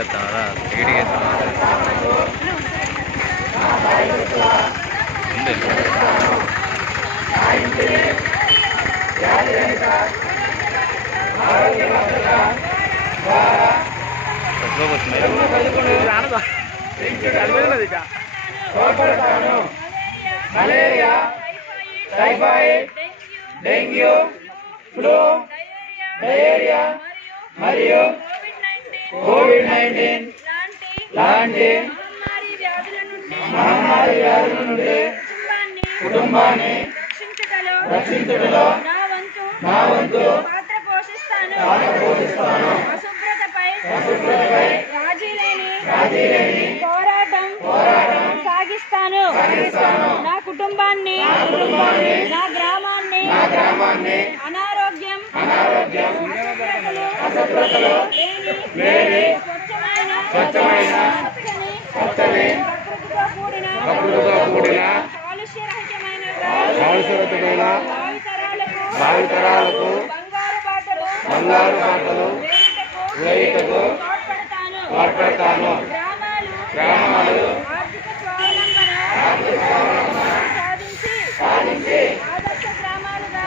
ఎత్తారా స్పీడ్గా ఎత్తాను malaria, typhoid, dengue, flu, diarrhoea మరియు కోవిడ్-19 లాంటి మహమ్మారి వ్యాధుల నుండి కుటుంబాన్ని రక్షించుటలో నా వంతు పాత్ర పోషిస్తాను. అశుభ్రతపై రాజీ లేని పోరాటం సాగిస్తాను. నా కుటుంబాన్ని నా గ్రామాన్ని అనారోగ్యం అశుభ్రతలు లేని స్వచ్ఛమైన ప్రకృతితో కూడిన కాలుష్యరహితమైన భావితరాలకు బంగారు బాటలు వేయుటకు తోడ్పడతాను. గ్రామాలు ఆర్థిక స్వావలంబన సాధించి ఆదర్శ గ్రామాలుగా